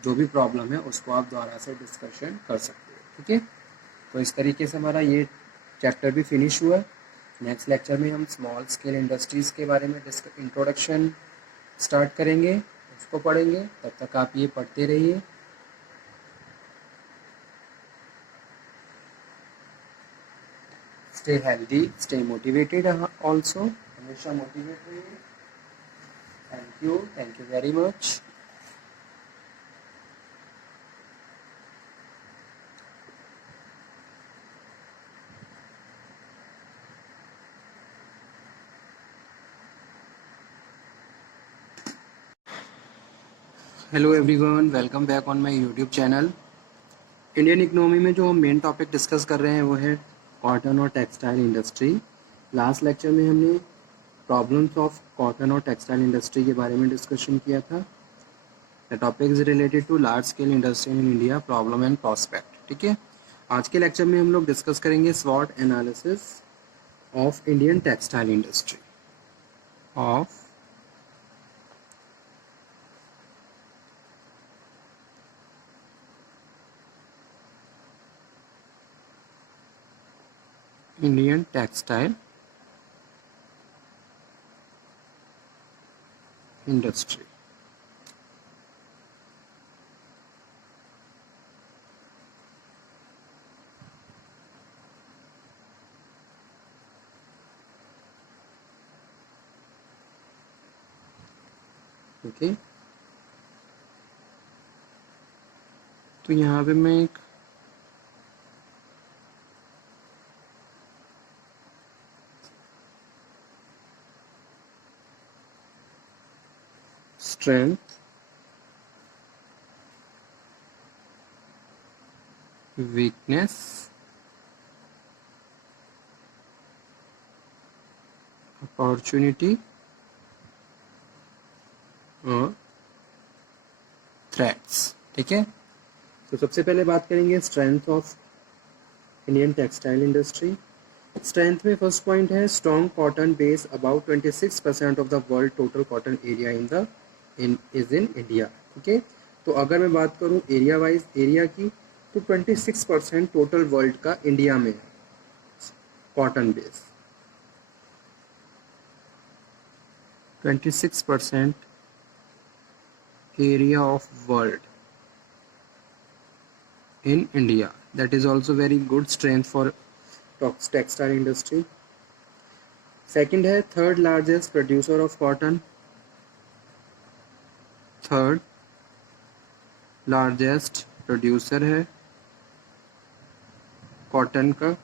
जो भी प्रॉब्लम है उसको आप दोबारा से डिस्कशन कर सकते हो। ठीक है, तो इस तरीके से हमारा ये चैप्टर भी फिनिश हुआ। नेक्स्ट लेक्चर में हम स्मॉल स्केल इंडस्ट्रीज़ के बारे में इंट्रोडक्शन स्टार्ट करेंगे, उसको पढ़ेंगे। तब तक आप ये पढ़ते रहिए। Stay healthy, stay motivated also, हमेशा मोटिवेट रहिए। Thank you very much. Hello everyone, welcome back on my YouTube channel. Indian economy में जो हम मेन टॉपिक डिस्कस कर रहे हैं वो है कॉटन और टेक्सटाइल इंडस्ट्री। लास्ट लेक्चर में हमने प्रॉब्लम्स ऑफ कॉटन और टेक्सटाइल इंडस्ट्री के बारे में डिस्कशन किया था। The topic is related to large scale industry in India, problem and prospect. ठीक है, आज के लेक्चर में हम लोग डिस्कस करेंगे स्वॉट analysis of Indian textile industry of Indian textile industry. Okay, तो यहाँ पे मैं एक स्ट्रेंथ, वीकनेस, अपॉर्चुनिटी और थ्रेट्स। ठीक है, तो सबसे पहले बात करेंगे strength of Indian textile industry. Strength में फर्स्ट पॉइंट है strong cotton base, about 26% of the world total cotton area is in India. ठीक है, तो अगर मैं बात करूं एरिया वाइज एरिया की, तो 26% टोटल वर्ल्ड का इंडिया में है cotton base. 26% area of world in India. That is also very good strength for textile industry. Second है third largest producer of cotton. Third largest producer है cotton का।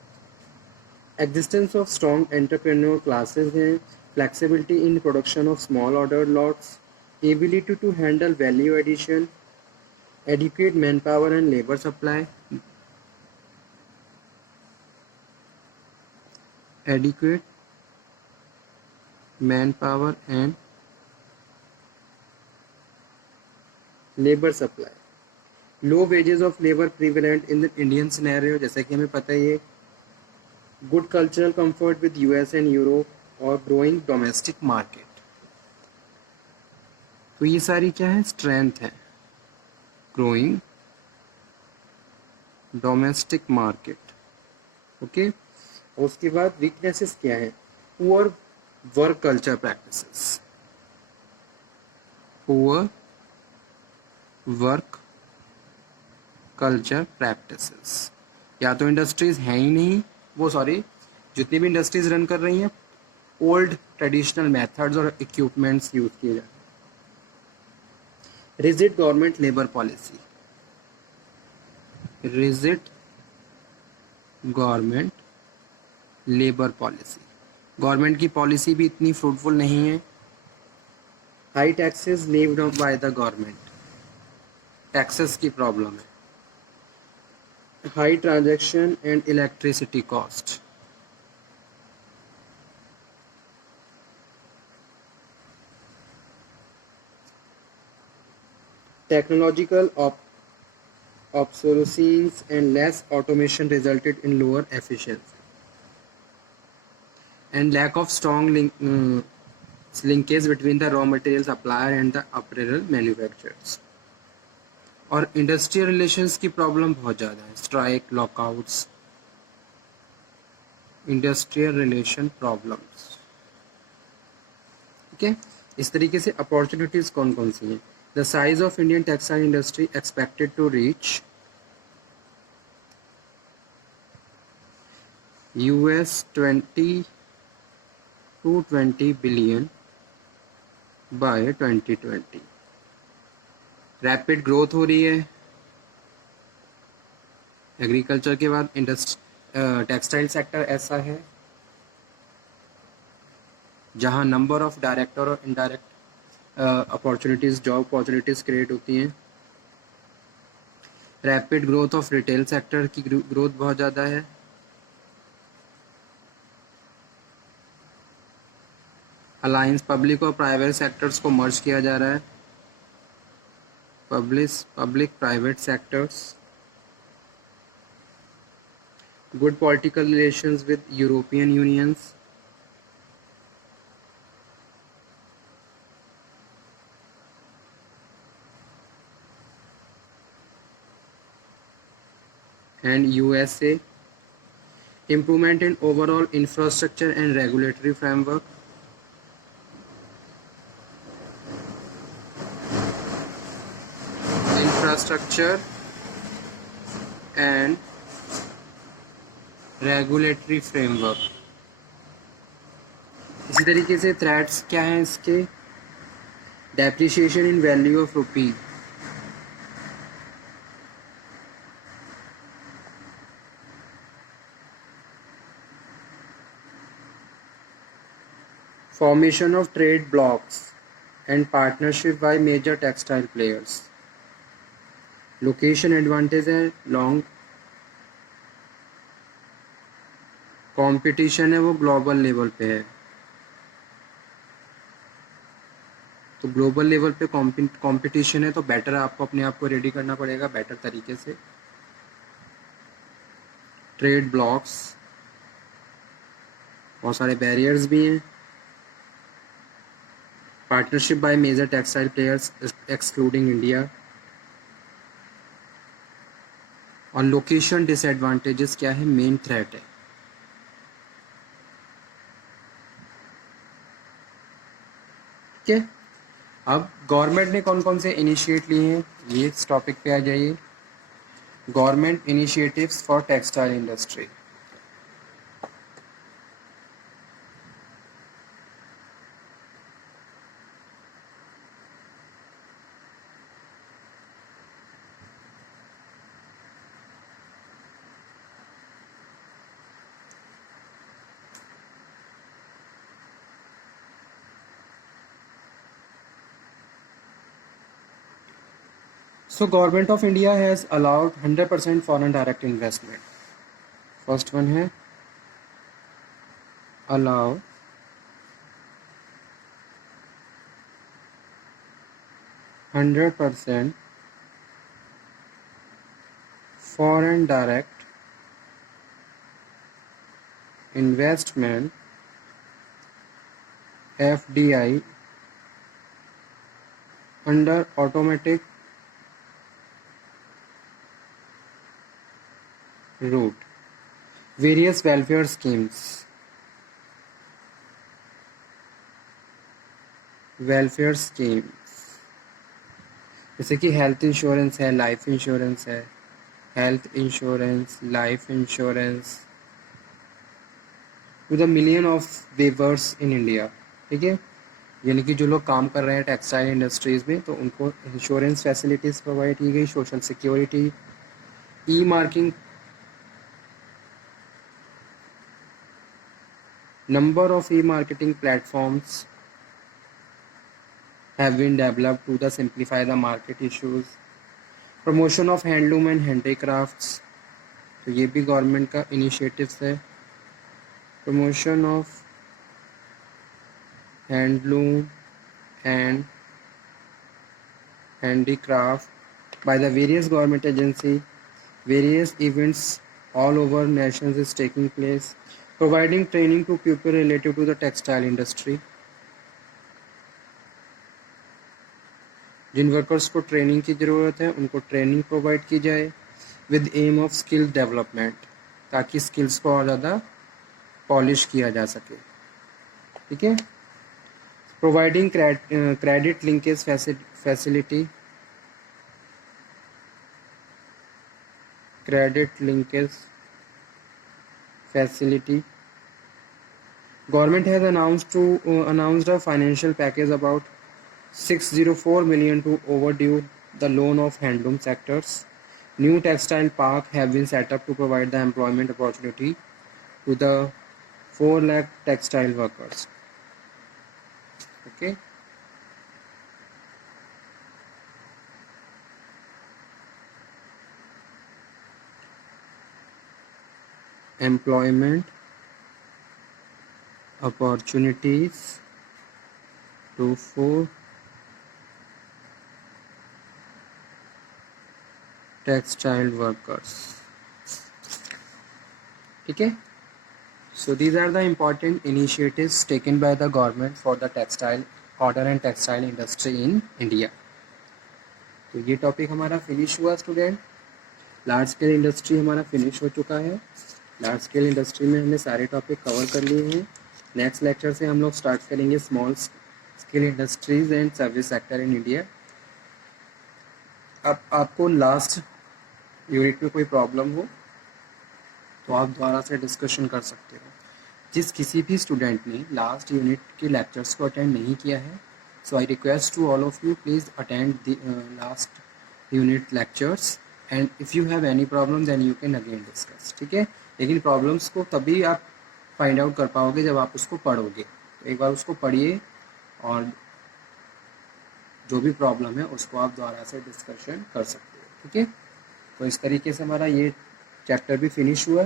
Existence of strong entrepreneur classes हैं, flexibility in production of small order lots, ability to handle value addition, adequate manpower and labor supply, adequate manpower and labor supply, low wages of labor prevalent in the Indian scenario, जैसे कि हमें पता ही है, good cultural comfort with US and Europe और growing domestic market। तो ये सारी क्या है, स्ट्रेंथ है। Growing domestic market. ओके, उसके बाद वीकनेसेस क्या है, poor work culture practices, poor work culture practices. या तो इंडस्ट्रीज हैं ही नहीं, वो सॉरी जितनी भी इंडस्ट्रीज रन कर रही हैं ओल्ड ट्रेडिशनल मेथड्स और इक्विपमेंट्स यूज किए जाते हैं। Rigid government labour policy, rigid government labour policy, government की पॉलिसी भी इतनी फ्रूटफुल नहीं है। High taxes levied by the government, taxes की प्रॉब्लम है। High transaction and electricity cost, technological obsolescence and less automation resulted in lower efficiency, and lack of strong linkage between the raw material supplier and the apparel manufacturers. और industrial relations की problem बहुत ज़्यादा है, strike, lockouts, industrial relation problems. ठीक है, इस तरीके से अपॉर्चुनिटीज़ कौन कौन सी हैं। The size of Indian textile industry expected to reach $20 to $20 billion by 2020। Rapid growth हो रही है। एग्रीकल्चर के बाद टेक्सटाइल सेक्टर ऐसा है जहां नंबर ऑफ डायरेक्ट और indirect opportunities, job opportunities create होती हैं। Rapid growth of retail sector की ग्रोथ बहुत ज़्यादा है। अलायंस पब्लिक और प्राइवेट सेक्टर्स को मर्ज किया जा रहा है। Public private sectors. Good political relations with European unions. and USA, improvement in overall infrastructure and regulatory framework, infrastructure and regulatory framework। इसी तरीके से थ्रेट्स क्या हैं इसके, depreciation in value of rupee, formation of trade blocks and partnership by major textile players। Location advantage है, long competition है, वो global level पे है। तो ग्लोबल लेवल पे कंपटीशन है तो बेटर आपको अपने आप को रेडी करना पड़ेगा बेटर तरीके से। ट्रेड ब्लॉक्स, बहुत सारे बैरियर्स भी हैं। Partnership by major textile players excluding India. और लोकेशन डिसएडवांटेजेस क्या है, मेन थ्रेट है। ठीक है, अब गवर्नमेंट ने कौन कौन से इनिशिएट लिए हैं, ये इस टॉपिक पे आ जाइए। Government initiatives for textile industry. So government of India has allowed 100% foreign direct investment. First one है allow 100% foreign direct investment FDI under automatic route, various welfare schemes, जैसे कि हेल्थ इंश्योरेंस है, लाइफ इंश्योरेंस है, health insurance, life insurance to the million of weavers in India. ठीक है, यानी कि जो लोग काम कर रहे हैं टेक्सटाइल इंडस्ट्रीज़ में तो उनको इंश्योरेंस फैसिलिटीज़ प्रोवाइड की गई, social security, E marking. Number of e-marketing platforms have been developed to the simplify the market issues. Promotion of handloom and handicrafts, तो ये भी गवर्नमेंट का इनिशिएटिव्स है। Promotion of handloom and handicraft by the various government agency, various events all over nations is taking place, providing training to people related to the textile industry. जिन workers को training की ज़रूरत है उनको training provide की जाए with aim of skill development, ताकि skills को और ज़्यादा पॉलिश किया जा सके। ठीक है। Providing credit linkage facility, credit linkage facility. Government has announced a financial package about 604 million to overdue the loan of handloom sectors. New textile park have been set up to provide the employment opportunity to the 4 lakh textile workers. Okay. Employment opportunities to 4 textile workers. ठीक है. So these are the important initiatives taken by the government for the textile cotton and textile industry in India. तो ये topic हमारा finish हुआ student. Large scale industry हमारा finish हो चुका है. लार्ज स्केल इंडस्ट्री में हमने सारे टॉपिक कवर कर लिए हैं. नेक्स्ट लेक्चर से हम लोग स्टार्ट करेंगे small scale industries and service sector in India. अब आपको लास्ट यूनिट में कोई प्रॉब्लम हो तो आप दोबारा से डिस्कशन कर सकते हो. जिस किसी भी स्टूडेंट ने लास्ट यूनिट के लेक्चर्स को अटेंड नहीं किया है, so I request to all of you please attend the last unit lectures and if you have any problem then you can again discuss. ठीक है. लेकिन प्रॉब्लम्स को तभी आप फाइंड आउट कर पाओगे जब आप उसको पढ़ोगे. तो एक बार उसको पढ़िए और जो भी प्रॉब्लम है उसको आप दोबारा से डिस्कशन कर सकते हो. ठीक है. तो इस तरीके से हमारा ये चैप्टर भी फिनिश हुआ.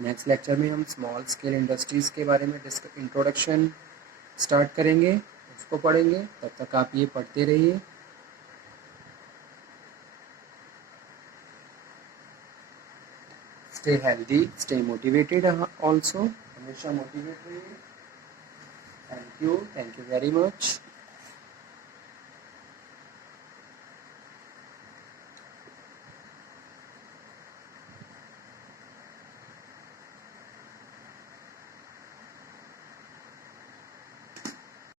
नेक्स्ट लेक्चर में हम स्मॉल स्केल इंडस्ट्रीज़ के बारे में इंट्रोडक्शन स्टार्ट करेंगे, उसको पढ़ेंगे. तब तक आप ये पढ़ते रहिए. Stay healthy, stay motivated also. हमेशा मोटिवेट रहिए. Thank you very much.